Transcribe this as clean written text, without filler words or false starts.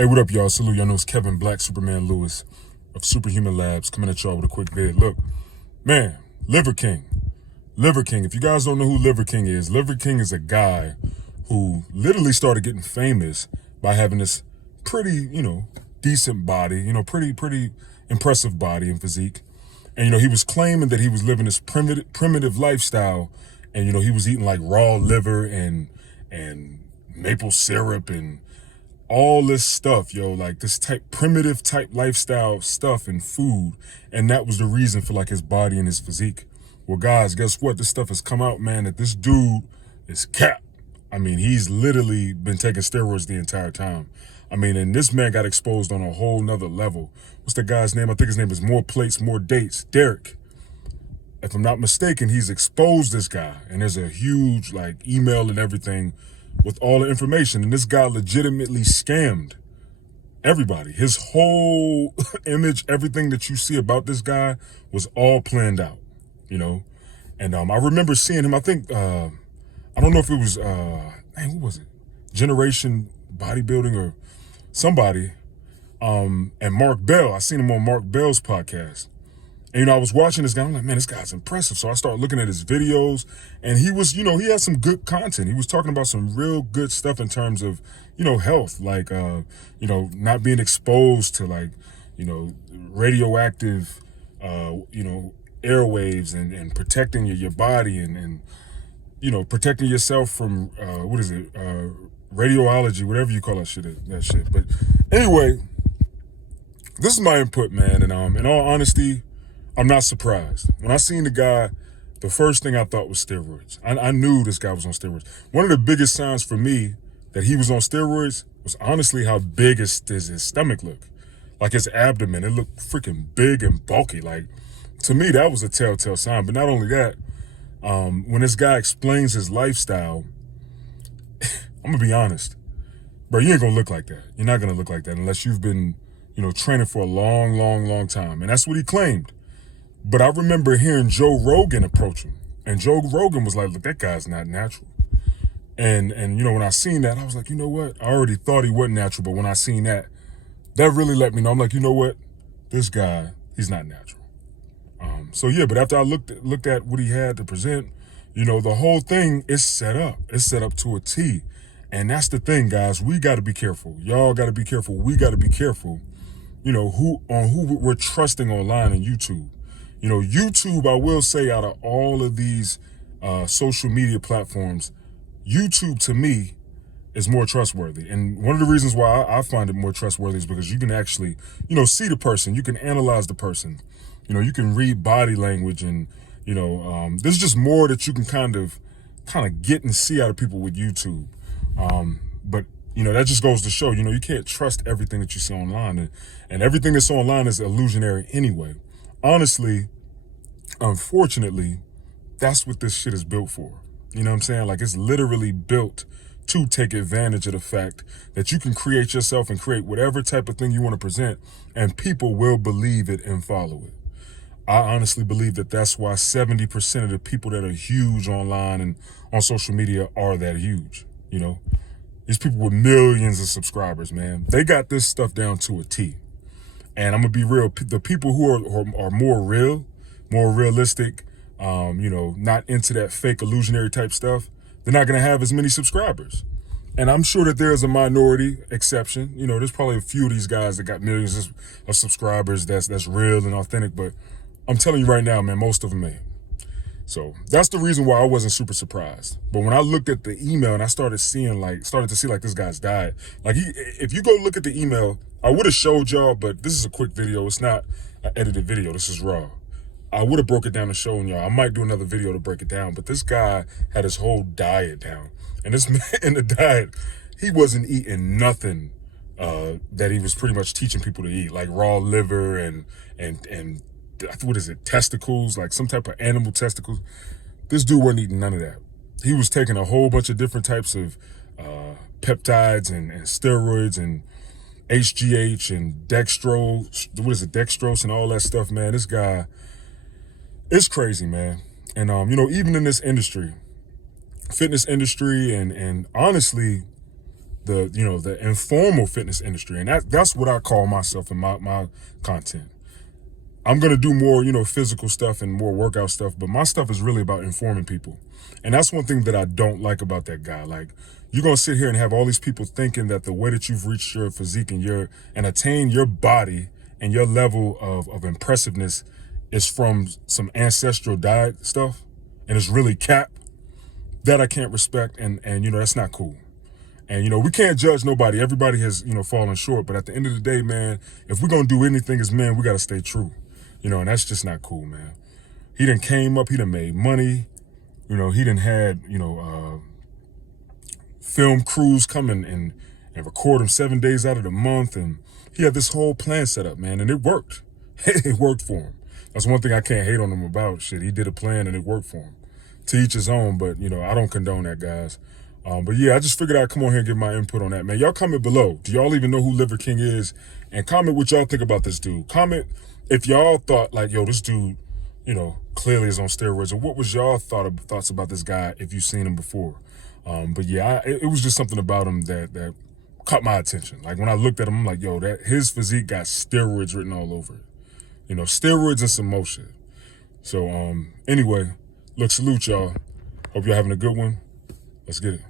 Hey, what up, y'all? Salute. Y'all know it's Kevin Black, Superman Lewis of Superhuman Labs coming at y'all with a quick vid. Look, man, Liver King. Liver King. If you guys don't know who Liver King is a guy who literally started getting famous by having this pretty, decent body, pretty impressive body and physique. And, he was claiming that he was living this primitive lifestyle. And, he was eating like raw liver and maple syrup and all this stuff, like this primitive type lifestyle stuff and food. And that was the reason for like his body and his physique. Well, guys, guess what? This stuff has come out, man, that this dude is cap. I mean, he's literally been taking steroids the entire time. I mean, and this man got exposed on a whole nother level. What's the guy's name? I think his name is More Plates, More Dates. Derek. If I'm not mistaken, he's exposed this guy. And there's a huge like email and everything with all the information. And this guy legitimately scammed everybody. His whole image, everything that you see about this guy was all planned out, And I remember seeing him, I think, I don't know if it was, who was it? Generation Bodybuilding or somebody. And Mark Bell, I seen him on Mark Bell's podcast. And, I was watching this guy. I'm like, man, this guy's impressive. So I started looking at his videos and he was, he had some good content. He was talking about some real good stuff in terms of, health, like, not being exposed to like, radioactive, airwaves and protecting your body and protecting yourself from, radiology, whatever you call that shit. But anyway, this is my input, man. And in all honesty, I'm not surprised. When I seen the guy, the first thing I thought was steroids. I knew this guy was on steroids. One of the biggest signs for me that he was on steroids was honestly how big his stomach looked. Like his abdomen, it looked freaking big and bulky. Like, to me, that was a telltale sign. But not only that, when this guy explains his lifestyle, I'm gonna be honest, bro, you ain't gonna look like that. You're not gonna look like that unless you've been, training for a long, long, long time. And that's what he claimed. But I remember hearing Joe Rogan approach him. And Joe Rogan was like, look, that guy's not natural. And when I seen that, I was like, you know what? I already thought he wasn't natural, but when I seen that really let me know. I'm like, you know what? This guy, he's not natural. So yeah, but after I looked at what he had to present, the whole thing is set up. It's set up to a T. And that's the thing, guys. We got to be careful. Y'all got to be careful. We got to be careful, who we're trusting online on YouTube. YouTube, I will say, out of all of these social media platforms, YouTube to me is more trustworthy. And one of the reasons why I find it more trustworthy is because you can actually, see the person. You can analyze the person. You can read body language and, there's just more that you can kind of get and see out of people with YouTube. But, that just goes to show, you can't trust everything that you see online. And everything that's online is illusionary anyway. Honestly, unfortunately, that's what this shit is built for. You know what I'm saying? Like, it's literally built to take advantage of the fact that you can create yourself and create whatever type of thing you want to present, and people will believe it and follow it. I honestly believe that that's why 70% of the people that are huge online and on social media are that huge. These people with millions of subscribers, man, they got this stuff down to a T. And I'm gonna be real. The people who are more real, more realistic, not into that fake illusionary type stuff, they're not gonna have as many subscribers. And I'm sure that there's a minority exception. There's probably a few of these guys that got millions of subscribers that's real and authentic. But I'm telling you right now, man, most of them ain't. So that's the reason why I wasn't super surprised. But when I looked at the email and I started to see like this guy's diet, like if you go look at the email, I would have showed y'all, but this is a quick video. It's not an edited video. This is raw. I would have broke it down and shown y'all. I might do another video to break it down, but this guy had his whole diet down. And this man in the diet, he wasn't eating nothing that he was pretty much teaching people to eat, like raw liver and what is it, testicles, like some type of animal testicles. This dude wasn't eating none of that. He was taking a whole bunch of different types of peptides and steroids and HGH and dextrose and all that stuff, man. This guy, it's crazy, man. And, even in this industry, fitness industry, and honestly, the informal fitness industry, and that's what I call myself in my content. I'm gonna do more, physical stuff and more workout stuff, but my stuff is really about informing people. And that's one thing that I don't like about that guy. Like, you're gonna sit here and have all these people thinking that the way that you've reached your physique and attained your body and your level of impressiveness is from some ancestral diet stuff, and it's really cap. That I can't respect, and that's not cool. And we can't judge nobody. Everybody has fallen short, but at the end of the day, man, if we're gonna do anything as men, we gotta stay true. And that's just not cool, man. He done came up, he done made money, he done had, film crews come and record him 7 days out of the month, and he had this whole plan set up, man, and it worked. It worked for him. That's one thing I can't hate on him about. Shit, he did a plan and it worked for him. To each his own, but I don't condone that, guys. But yeah, I just figured I'd come on here and give my input on that, man. Y'all comment below. Do y'all even know who Liver King is? And comment what y'all think about this dude. Comment if y'all thought like, yo, this dude, clearly is on steroids, or what was y'all thoughts about this guy if you've seen him before. But yeah, it was just something about him that caught my attention. Like when I looked at him, I'm like, yo, his physique got steroids written all over it. Steroids and some motion. So anyway, look, salute y'all. Hope y'all having a good one. Let's get it.